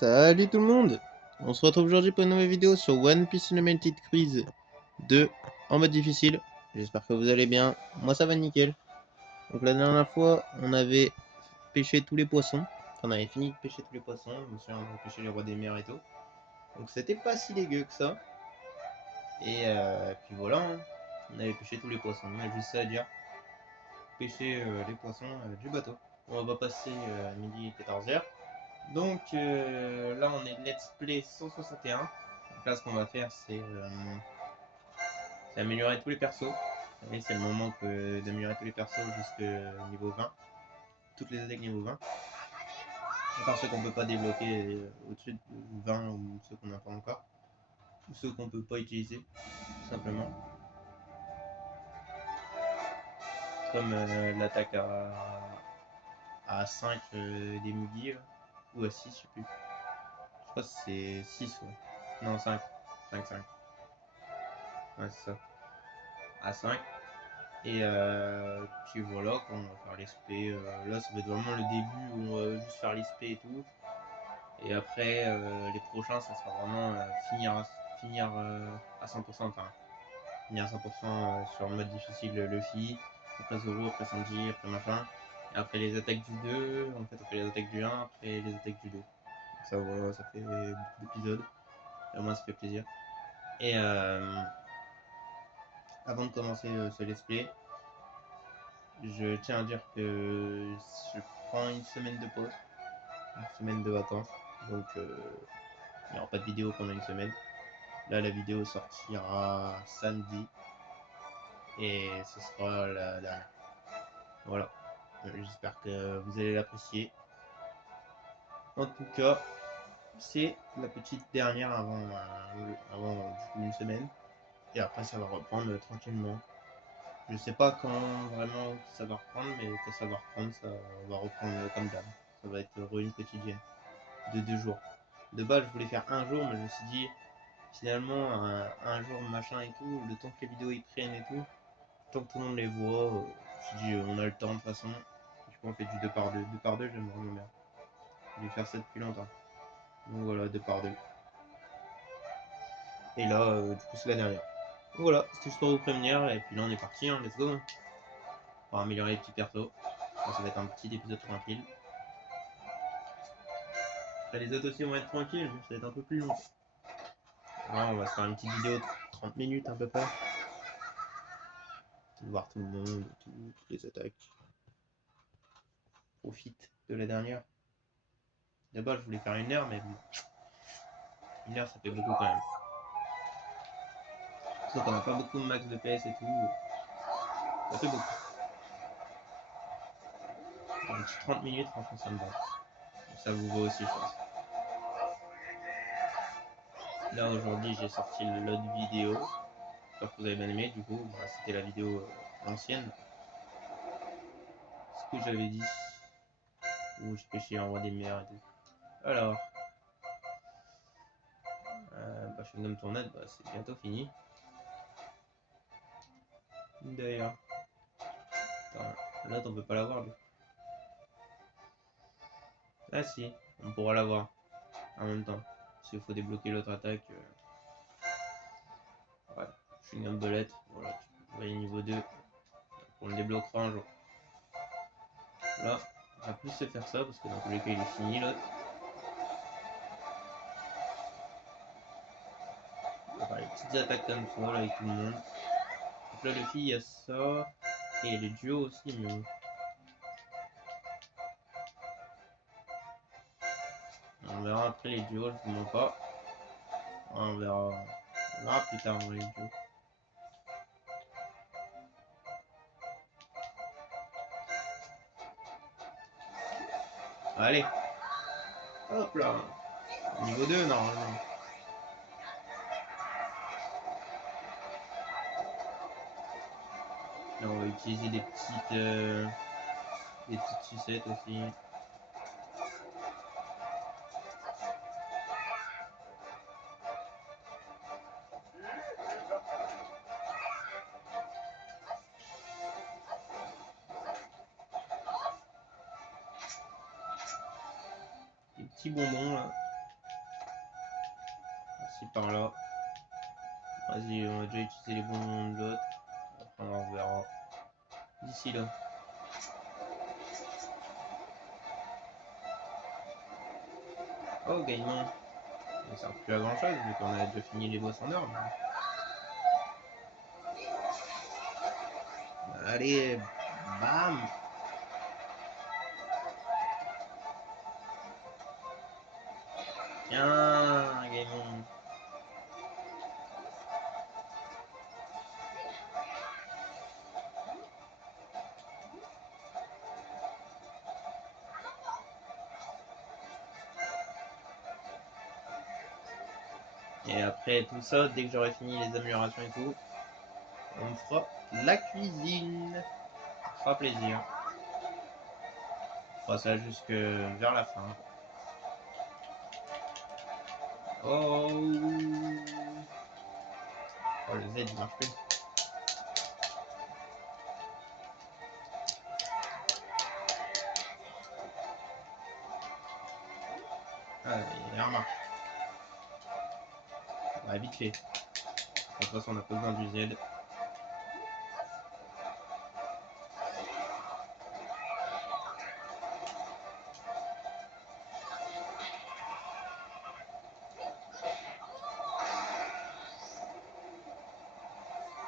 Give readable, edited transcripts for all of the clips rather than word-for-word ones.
Salut tout le monde. On se retrouve aujourd'hui pour une nouvelle vidéo sur One Piece Unlimited Quiz 2 en mode difficile. J'espère que vous allez bien. Moi ça va nickel. Donc la dernière fois, on avait pêché tous les poissons. Enfin, on avait fini de pêcher tous les poissons. Je me souviens, on avait pêché les rois des mers et tout. Donc c'était pas si dégueu que ça. Et puis voilà, hein. On avait pêché tous les poissons. On a juste ça à dire. Pêcher les poissons du bateau. On va passer à midi 14h. Donc là on est Let's Play 161. Donc là ce qu'on va faire c'est améliorer tous les persos. Et c'est le moment d'améliorer tous les persos jusqu'au niveau 20. Toutes les attaques niveau 20. À part ceux qu'on peut pas débloquer au-dessus de 20 ou ceux qu'on n'a pas encore. Ou ceux qu'on peut pas utiliser, tout simplement. Comme l'attaque à 5 des Mugi, ou à 6, je sais plus. Je crois que c'est 6, ouais. Non, 5. 5, 5. Ouais, c'est ça. À 5. Et puis voilà, on va faire les spé. Là, ça va être vraiment le début où on va juste faire les spé et tout. Et après, les prochains, ça sera vraiment finir à 100%. Enfin, finir à 100% sur le mode difficile Luffy. Après Zoro, après Sanji, après machin. Et après les attaques du 2, en fait, après les attaques du 1, après les attaques du 2. Ça, voilà, ça fait beaucoup d'épisodes. Et au moins, ça fait plaisir. Et avant de commencer ce let's play, je tiens à dire que je prends une semaine de pause, une semaine de vacances, donc il n'y aura pas de vidéo pendant une semaine. Là, la vidéo sortira samedi et ce sera la dernière. Voilà, j'espère que vous allez l'apprécier. En tout cas, c'est la petite dernière avant une semaine et après ça va reprendre tranquillement. Je sais pas quand vraiment ça va reprendre, mais quand ça va reprendre, ça va reprendre comme d'hab. Ça va être une quotidienne de 2 jours. De base, je voulais faire un jour, mais je me suis dit, finalement, un jour machin et tout, le temps que les vidéos ils prennent et tout, tant que tout le monde les voit, je me suis dit, on a le temps de toute façon. Du coup, on fait du 2 par 2. 2 par 2, j'aime vraiment bien. Je vais faire ça depuis longtemps. Donc voilà, 2 par 2. Et là, du coup, c'est la dernière. Donc voilà, c'était juste pour vous prévenir, et puis là, on est parti, hein, let's go. On va améliorer les petits persos. Ça va être un petit épisode tranquille. Après, les autres aussi vont être tranquilles, mais ça va être un peu plus long. Là, on va se faire une petite vidéo de 30 minutes à peu près. Voir tout le monde, toutes les attaques. Profite de la dernière. D'abord, je voulais faire 1 heure, mais 1 heure, ça fait beaucoup quand même. Sauf qu'on n'a pas beaucoup de max de PS et tout. Ça fait beaucoup. Un petit 30 minutes, franchement, ça me va. Ça vous va aussi, je pense. Là, aujourd'hui, j'ai sorti l'autre vidéo. J'espère que vous avez bien aimé. Du coup, bah, c'était la vidéo l'ancienne. Ce que j'avais dit. Où je pêchais en roi des mers et tout. Alors, Shogun Tournade, bah, c'est bientôt fini. D'ailleurs, là, on peut pas l'avoir. Ah si, on pourra l'avoir en même temps. S'il faut débloquer l'autre attaque. Ouais, je suis une gambelette. Voilà, vous voyez niveau 2. On le débloquera un jour. Là, on va plus se faire ça parce que dans tous les cas, il est fini l'autre. On va faire les petites attaques comme ça là, avec tout le monde. Donc là, le fille, il y a ça. Et il y a les duos aussi, mais bon. On verra après les duos, je vous mens pas. On verra plus tard les duos. Allez, hop là. Niveau 2 normalement. Là, on va utiliser des petites sucettes aussi. Des petits bonbons là. par-ci par-là. Vas-y, on va déjà utiliser les bons de l'autre. Après on reverra. D'ici là. Oh, gaiement. Ça sert plus à grand chose vu qu'on a déjà fini les boss en or. Allez, bam. Tiens, gaiement. Et après tout ça, dès que j'aurai fini les améliorations et tout, on fera la cuisine. Ça fera plaisir. On fera ça jusque vers la fin. Oh, oh le Z il marche plus. Ah, il remarche. Ouais, vite fait. De toute façon, on n'a pas besoin du Z.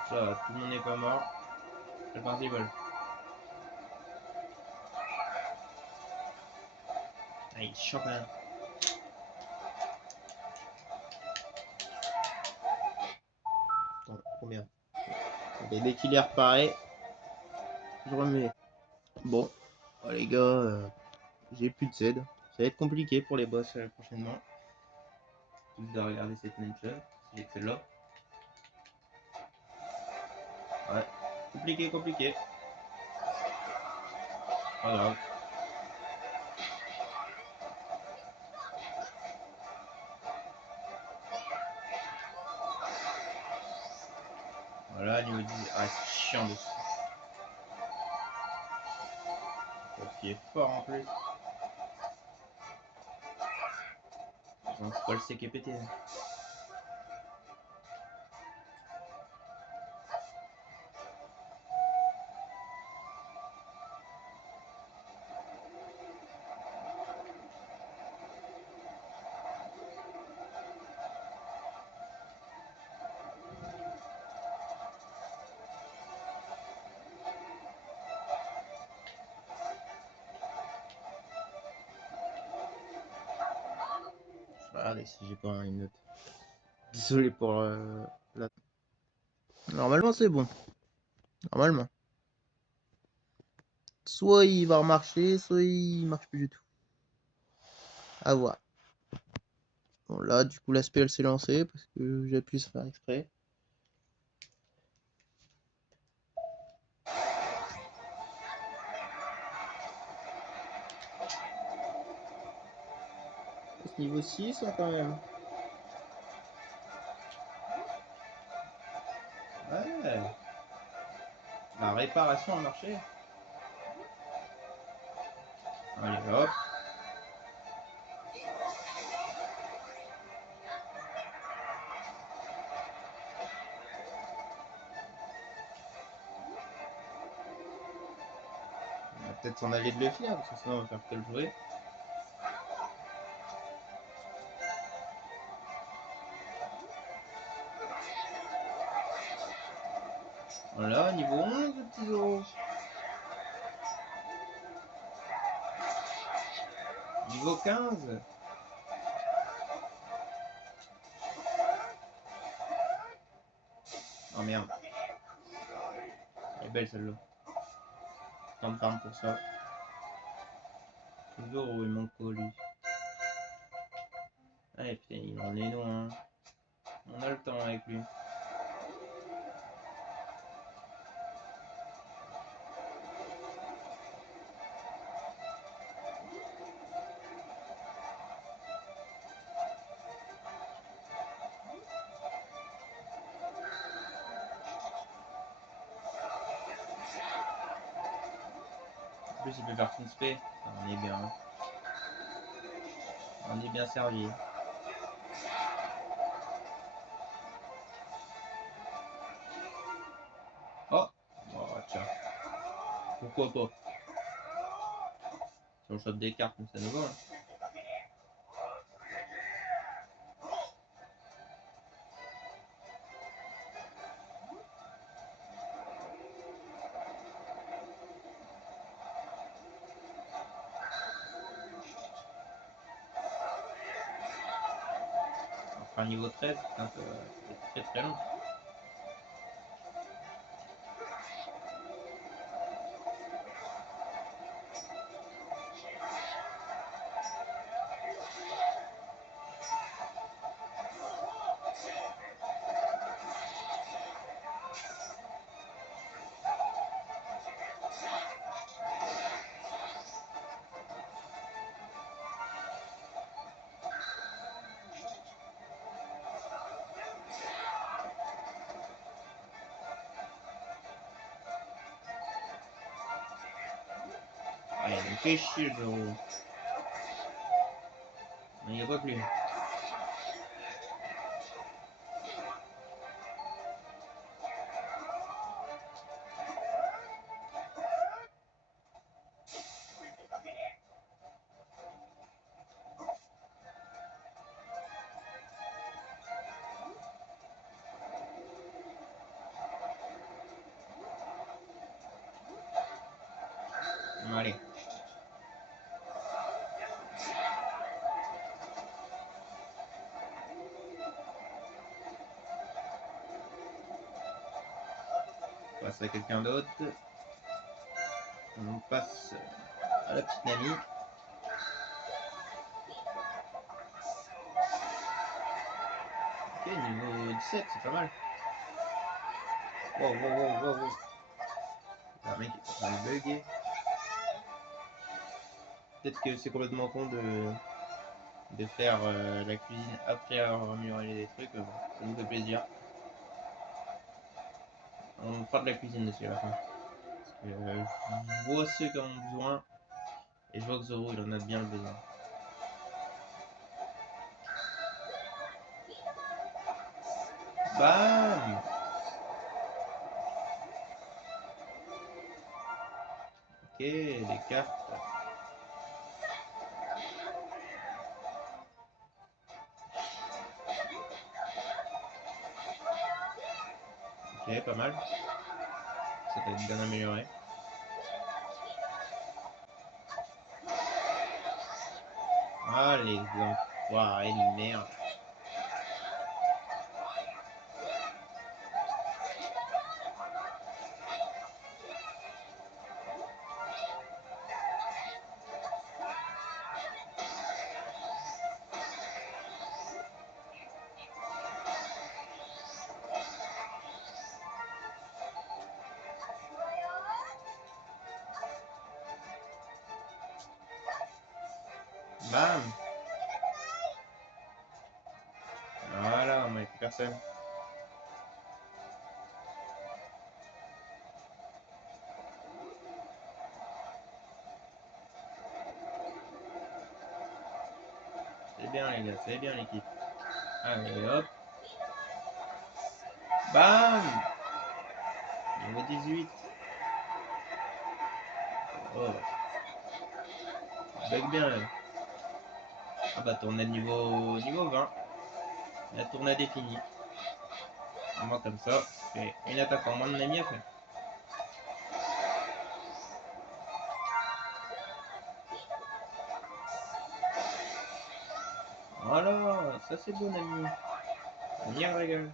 Ça, tout le monde n'est pas mort. C'est parti, vol. Ah, il chope un. Attends, oh merde. Et dès qu'il est reparé, je remets. Bon, oh, les gars, j'ai plus de Z. Ça va être compliqué pour les boss prochainement. Juste de regarder cette mention, si j'ai que celle-là. Ouais, compliqué. Pas grave. Voilà, niveau 10. Ah, c'est chiant dessus. Faut appuyer fort en plus. Donc, c'est pas le C qui est pété. Regardez si j'ai pas une note. Désolé pour la. Normalement, c'est bon. Normalement. Soit il va remarcher, soit il marche plus du tout. À voir. Bon, là, du coup, l'aspect elle s'est lancée parce que j'ai pu se faire exprès. Ce niveau 6 hein, quand même. Ouais. La réparation a marché. Allez hop. On va peut-être s'en aller de le finir parce que sinon on va faire que le jouer. Voilà, niveau 11 le petit Zoro. Niveau 15. Oh merde. Elle est belle celle-là. Tant de farm pour ça. Zoro il manque quoi lui. Allez putain il en est loin. On a le temps avec lui. En plus il peut faire spé. On est bien. Hein. On est bien servi. pourquoi pas. Si on chope des cartes, ça nous va. Hein. Enfin, niveau 13, ça va être très très long. Allez, donc fais chier le Zoro. Il n'y a pas plus. Allez. On passe à quelqu'un d'autre. On passe à la petite Nami. Ok, niveau 17, c'est pas mal. Wow, wow, wow, wow, wow. Un mec est en train de bugger. Peut-être que c'est complètement con de faire la cuisine après avoir amélioré les trucs. Bon, ça nous fait plaisir. On fera de la cuisine aussi à la fin. Parce que je vois ceux qui en ont besoin. Et je vois que Zoro il en a bien le besoin. Bam! Ok, les cartes. Ok, pas mal. Ça va être bien amélioré. Ah, les enfoirés de merde. Bam! Voilà, on n'a plus personne. C'est bien les gars, c'est bien l'équipe. Allez hop. Bam! Niveau 18. Oh. Bug bien là. Ah bah tournée de niveau 20. La tournée est finie. Moi comme ça, c'est une attaque en moins de l'ennemi à faire. Voilà, ça c'est bon ami. On y régale.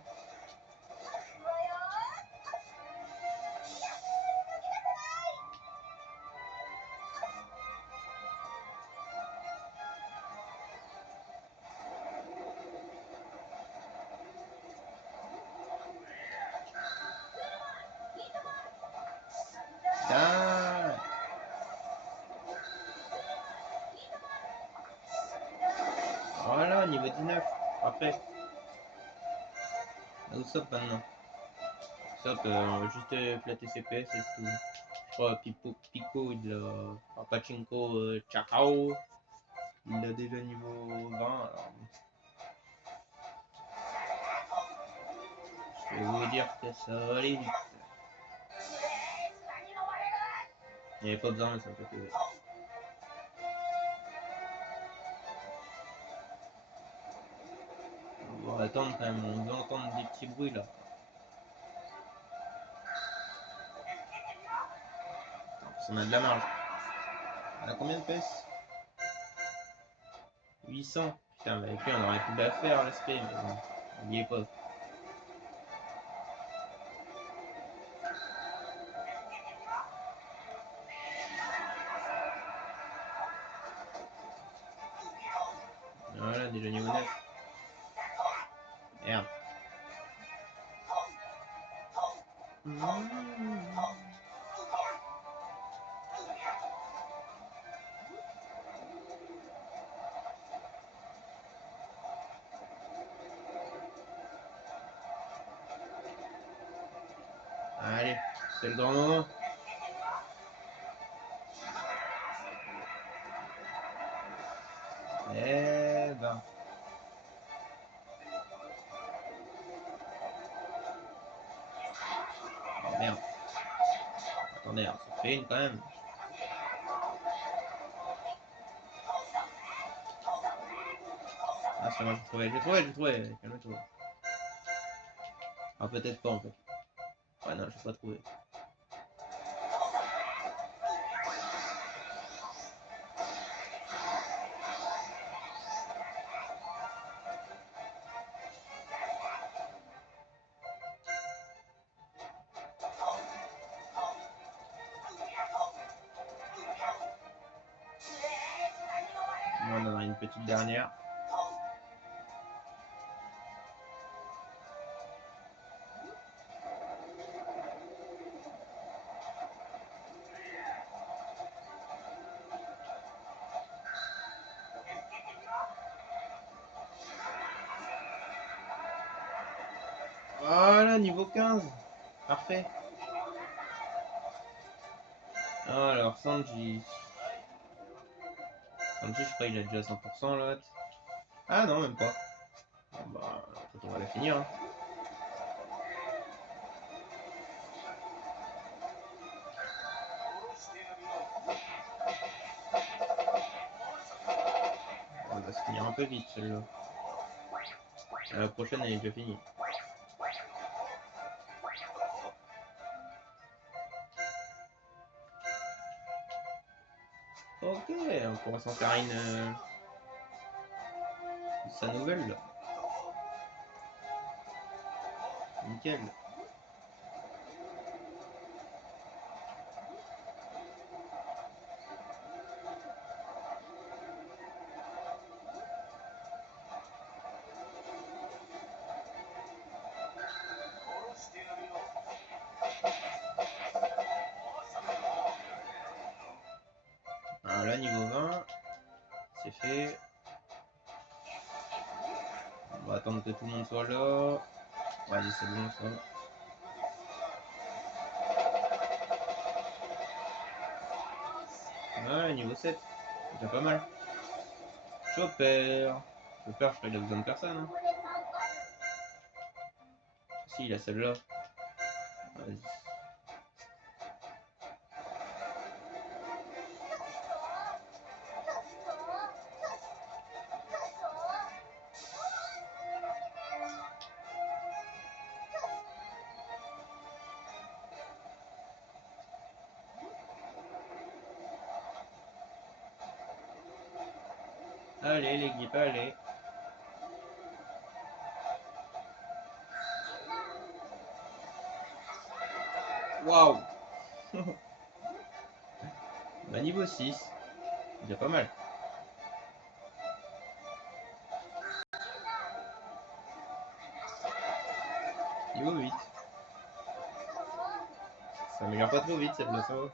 Ah, voilà, niveau 19. Après, là où Sop maintenant. Sop, on va juste flatter CPS et c'est tout. Je crois Pico, Pachinko, Chakao. Il a déjà niveau 20. Alors, je vais vous dire que ça va aller vite. Il n'y avait pas besoin, mais ça me fait plaisir. On va attendre quand même, on veut entendre des petits bruits là. En plus, on a de la marge. On a combien de PS? 800. Putain, mais avec lui, on aurait pu la faire, l'aspect, mais bon, on n'y est pas. Voilà, déjà niveau 9. Merde. Allez, c'est le grand moment. Eh ben. Oh merde. Attendez, on s'en fait une quand même. Ah, c'est moi, j'ai trouvé. Calme-toi. Ah, peut-être pas en fait. Ouais, non, j'ai pas trouvé. On en a une petite dernière. Voilà, niveau 15. Parfait. Alors, Sanji. Sanji, je crois qu'il a déjà 100% là. Ah non, même pas. Bon, bah, en fait, on va la finir. Hein. On va se finir un peu vite celle-là. La prochaine, elle est déjà finie. Ok, on pourra s'en faire une sa nouvelle là. Nickel. Alors là, niveau 20, c'est fait. On va attendre que tout le monde soit là. Vas-y, c'est bon ça. Ouais, niveau 7. C'est déjà pas mal. Chopper. Chopper, je crois qu'il a besoin de personne. Hein. Si, il a celle-là. Vas-y. Allez, l'équipe, allez. Waouh. Bah, niveau 6. Déjà pas mal. Niveau 8. Ça améliore pas trop vite cette leçon.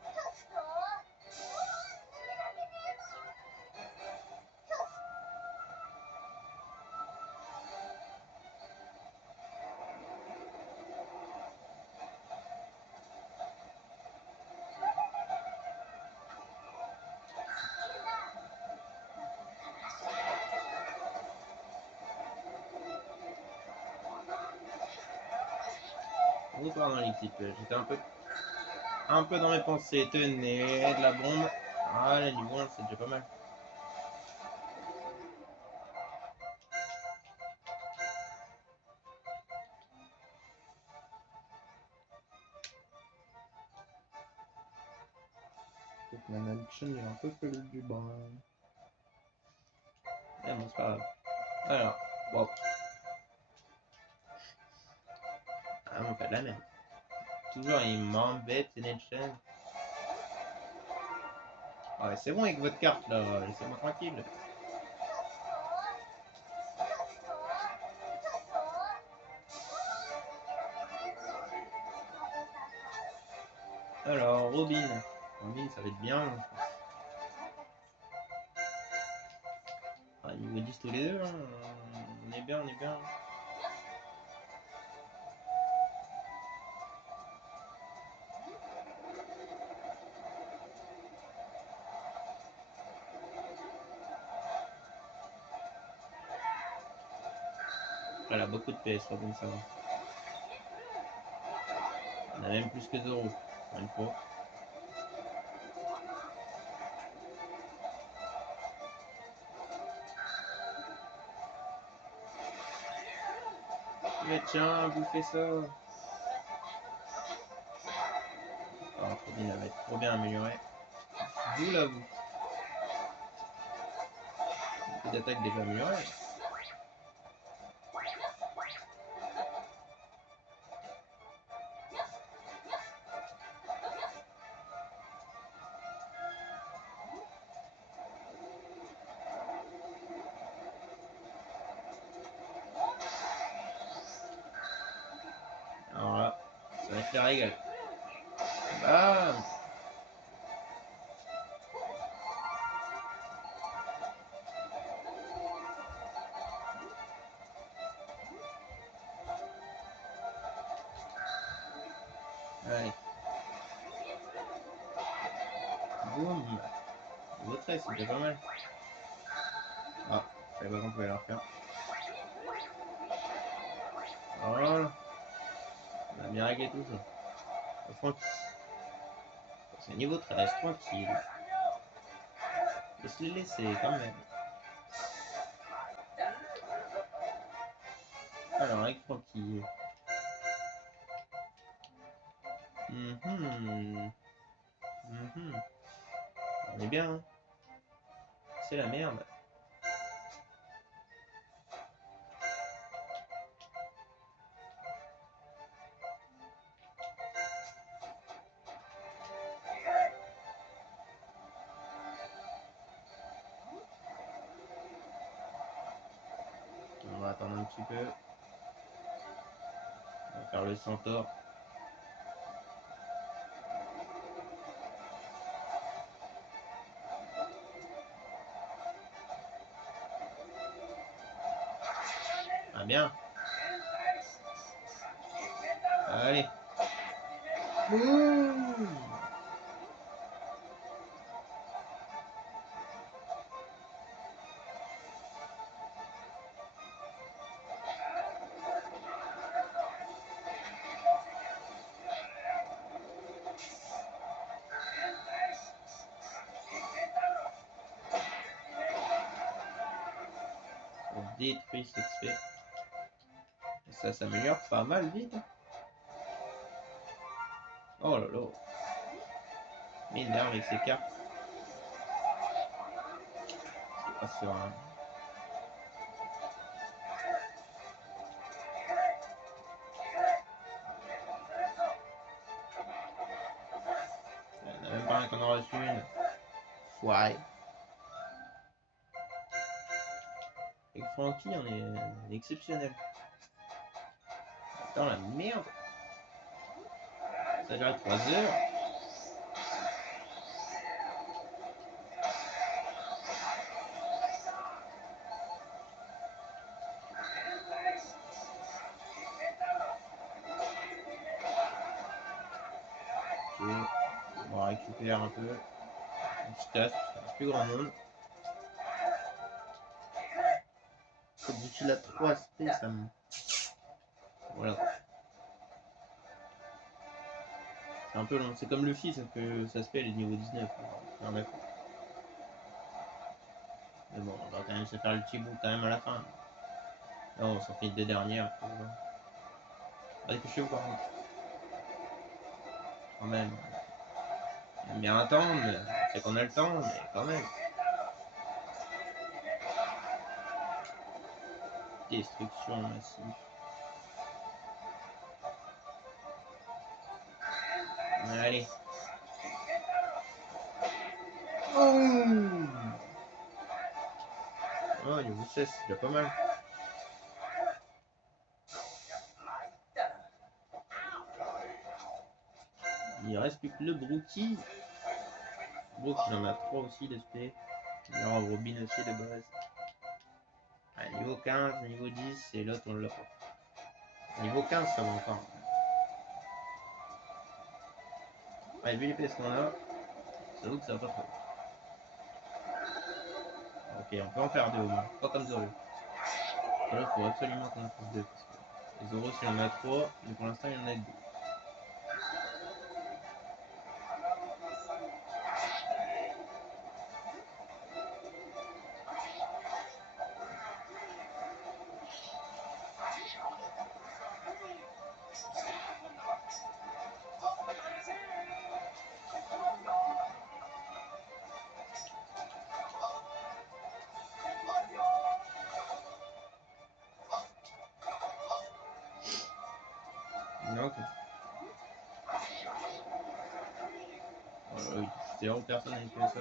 Oh, pardon l'équipe, j'étais un peu un peu dans mes pensées. Tenez, de la bombe. Voilà, niveau 1, c'est déjà pas mal. Donc mon addiction il est un peu plus du bas. Mais bon, c'est pas grave. Alors, bon. Ah, on fait de la merde. Toujours, il m'embête, c'est une chaîne. Ouais, c'est bon avec votre carte là, laissez-moi tranquille. Alors, Robin. Robin, ça va être bien, je pense. Ah, niveau 10 tous les deux, hein. On est bien, on est bien. Elle a beaucoup de PS, Robin, ça va. On a même plus que Zoro, une fois. Mais tiens, bouffez ça. Alors, Robin, elle va être trop bien améliorée. Vous là, vous. Beaucoup d'attaques déjà améliorées. Alors là, ça va être la régale. Bam. Allez. Boum. Niveau 13, c'est déjà pas mal. Ah, je savais pas qu'on pouvait la refaire. Voilà. On a bien réglé tout ça. Franck, c'est niveau 13, tranquille. Faut se les laisser quand même. Alors, avec Francky. On est bien, hein. C'est la merde. On va attendre un petit peu. On va faire le centaure. Ah bien. Allez. Ouh. On détruit ce XP. Et ça s'améliore pas mal vite. Oh là là. Il énerve avec ses cartes. C'est pas serein. Il y en a même pas un qu'on en reçu une. Ouais. Avec Francky, on est exceptionnel. Attends la merde. Ça dure 3 heures. Ok. On va récupérer un peu. On se casse, il reste plus grand monde. Vu qu'il a 3 SP, ça me. Voilà. C'est un peu long. C'est comme Luffy, sauf que ça se fait, les niveau 19. Rien à foutre. Mais bon, on va quand même se faire le petit bout quand même à la fin. Là, on s'en fait deux dernières. Bah, dépêchez-vous par contre. Quand même. On aime bien attendre, c'est qu'on a le temps, mais quand même. Destruction massive. Allez. Oh, niveau 16, c'est déjà pas mal. Il reste plus que le Brookie. Brook, il en a 3 aussi d'SP. Il y aura Robin aussi de base. Ah, niveau 15, niveau 10, et l'autre on l'a pas. Niveau 15, ça va encore. Ouais, vu les PS qu'on a, ça vaut que ça va pas trop. Ok, on peut en faire deux au moins. Pas comme Zoro. Là, il faut absolument qu'on en fasse deux. Parce que les Zoro, il y en a 3, mais pour l'instant, il y en a 2. Ok. Oui, 0 personne n'a fait ça.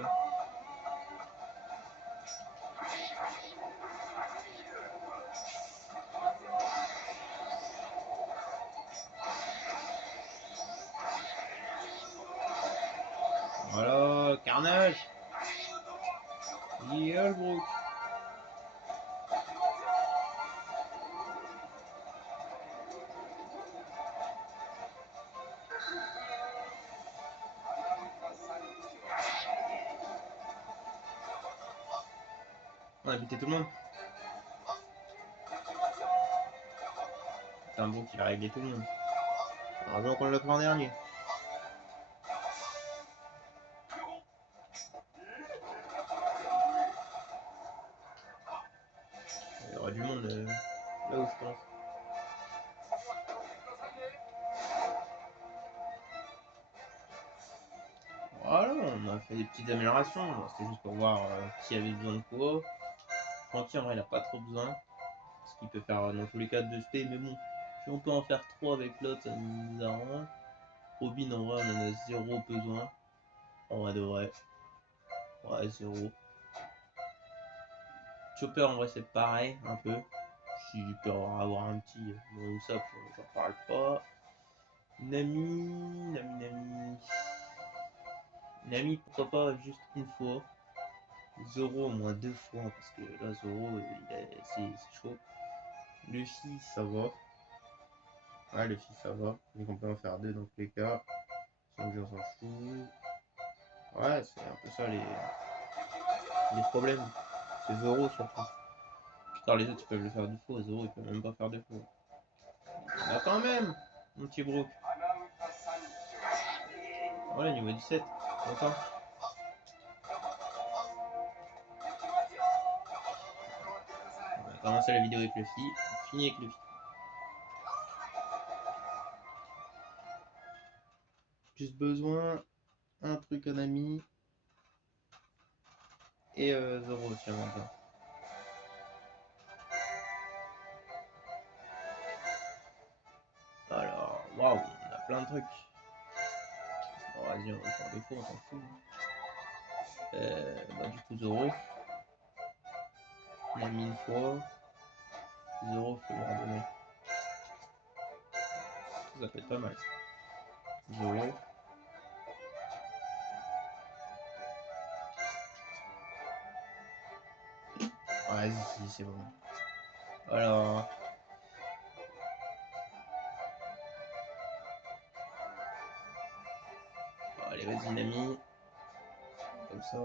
Voilà, carnage. Brook. On a buté tout le monde. C'est un Brook qui va régler tout le monde. Heureusement qu'on l'a fait en dernier. Il y aura du monde là où je pense. Voilà, on a fait des petites améliorations. C'était juste pour voir qui avait besoin de quoi. Francky, en vrai, il a pas trop besoin. Parce qu'il peut faire dans tous les cas 2 SP. Mais bon, si on peut en faire 3 avec l'autre, ça nous arrange. Robin, en vrai, on en a 0 besoin. En vrai de vrai. Ouais, 0. Chopper, en vrai, c'est pareil, un peu. S'il peut avoir un petit bon, ça, j'en parle pas. Nami, pourquoi pas juste une fois. Zoro au moins 2 fois, parce que là, Zoro, c'est chaud. Luffy, ça va. Ouais, Luffy, ça va. Donc on peut en faire 2 dans tous les cas. Sanji, on s'en fout. Ouais, c'est un peu ça les problèmes. C'est Zoro surtout. Car les autres, ils peuvent le faire 2 fois. Zoro, il peut même pas faire 2 fois. Bah quand même, mon petit Brook. Voilà, niveau 17. Content. On va commencer la vidéo avec Luffy. On finit avec Luffy. Juste besoin un truc en ami. Et Zoro aussi en même temps. Alors, waouh, on a plein de trucs. Bon, vas-y, on va faire 2 fois, on s'en fout. Bah, du coup, Zoro. On a mis une fois. Zoro, faut lui redonner. Ça peut être pas mal. Zoro. Vas-y, c'est bon. Alors. Allez, vas-y, Nami. Comme ça,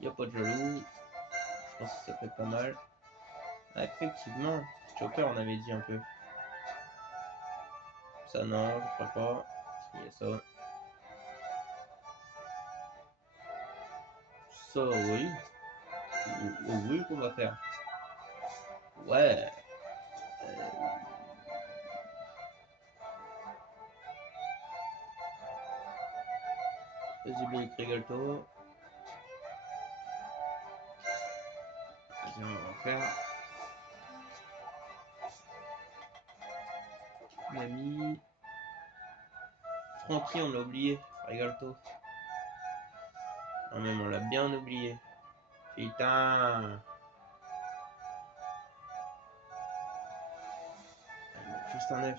y a pas de jaloux. Je pense que ça peut être pas mal. Ah, effectivement, Chopper, on avait dit un peu. Ça, non, je crois pas. Il y a ça. Ça, oui. Oui, qu'on va faire. Ouais. Vas-y, Blake, régale-toi. Vas-y, on va faire. On a mis. Francky, on l'a oublié. Régale-toi. Non, même, on l'a bien oublié. Putain. Il manque juste un F.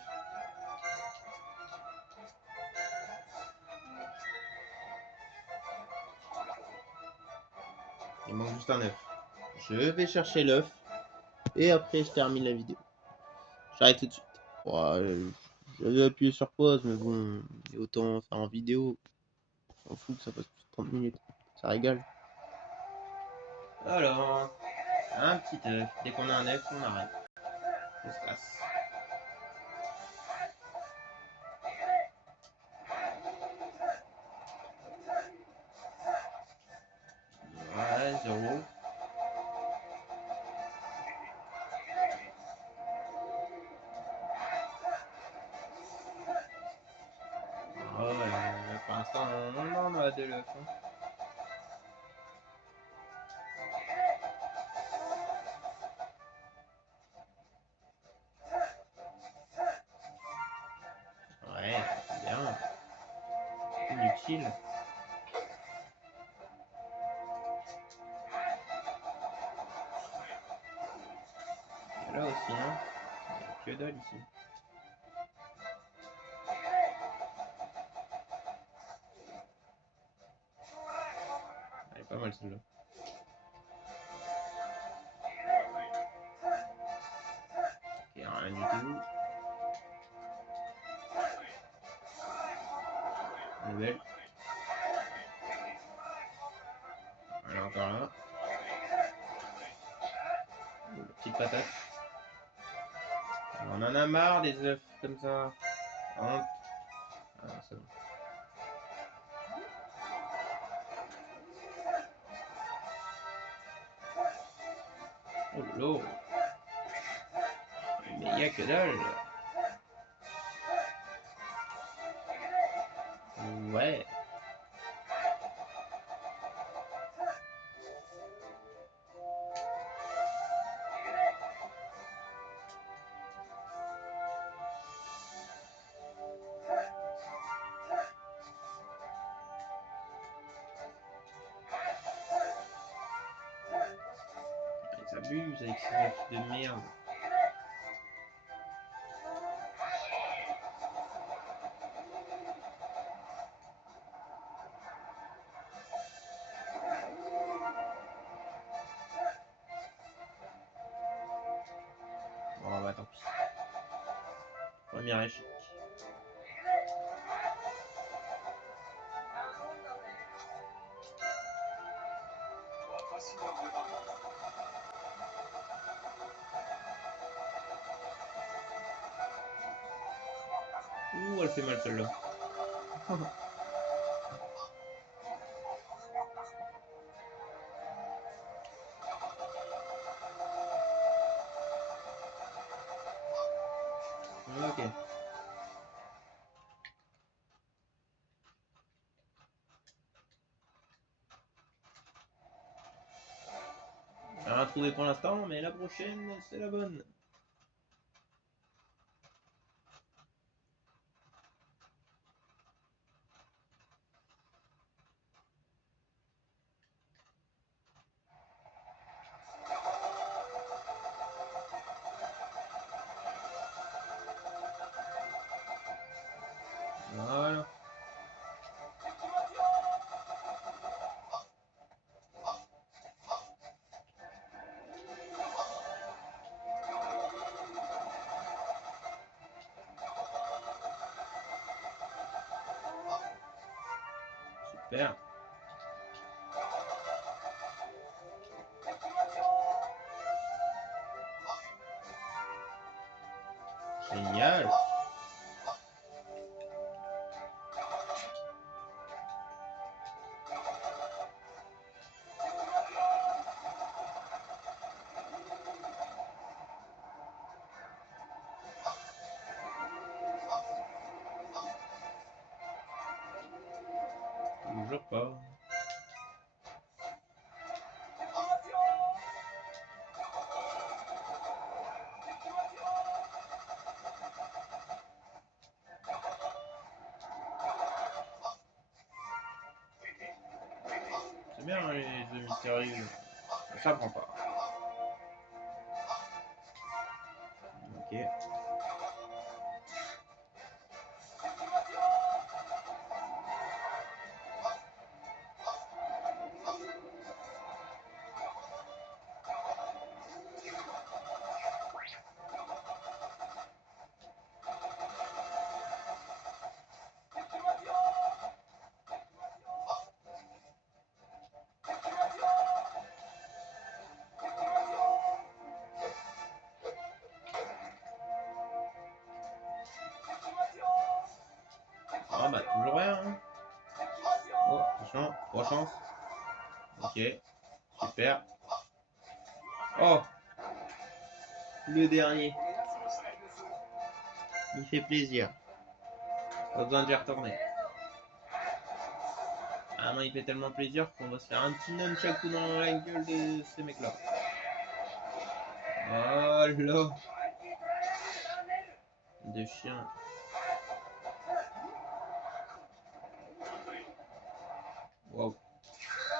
Il manque juste un œuf. Je vais chercher l'œuf. Et après, je termine la vidéo. J'arrête tout de suite. Ouais, j'avais appuyé sur pause, mais bon, autant faire en vidéo. On s'en fout que ça passe plus de 30 minutes. Ça régale. Alors, un petit œuf. Dès qu'on a un œuf, on arrête. On se casse. Ouais, 0. Ouais, pour l'instant, on en a de l'œuf. Hein. Ouais, c'est bien. Inutile. Et là aussi, hein. Il y a que dalle ici. Elle est pas mal celle-là. Ok, rien du tout. Nouvelle. Voilà, encore là. Petite patate. On en a marre des œufs comme ça. Hein. Ah, c'est bon. Oh lolo. Mais il y a que dalle. Ouais. Ils abusent avec ces œufs de merde. Bon bah tant pis. Premier échec. Ouh, elle fait mal celle-là. Ok. Rien trouvé pour l'instant, mais la prochaine, c'est la bonne. Voilà. Super. Génial. C'est bien hein, les œufs mystérieux. Ça prend pas. Ok. Ah bah toujours rien. Hein. Oh, attention, 3 chances. Ok, super. Oh, le dernier. Il fait plaisir. Pas besoin d'y retourner. Ah non, il fait tellement plaisir qu'on va se faire un petit nunchaku dans la gueule de ces mecs-là. Oh là. De chien. Waouh.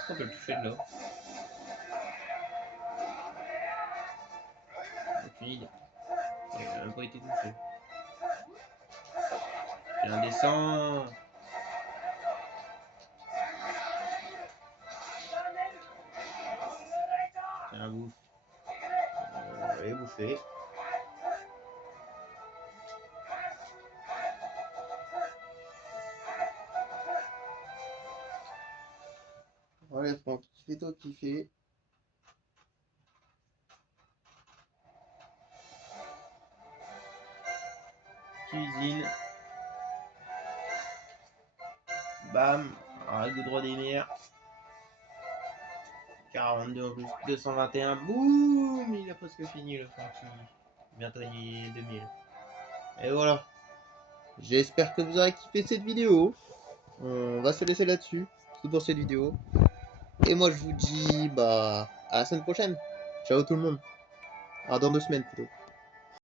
On peut le toucher de là. Aucune idée. Il n'a même pas été touché. C'est indécent. Tiens, bouffe. Et bouffer. Voilà, Franck, fais-toi kiffer. Cuisine. Bam. Ragoût droit des mers. 42 en plus. 221. Boum. Il a presque fini le Francky. Bientôt 2000. Et voilà. J'espère que vous aurez kiffé cette vidéo. On va se laisser là-dessus. C'est tout pour cette vidéo. Et moi je vous dis bah à la semaine prochaine. Ciao tout le monde. À dans 2 semaines plutôt.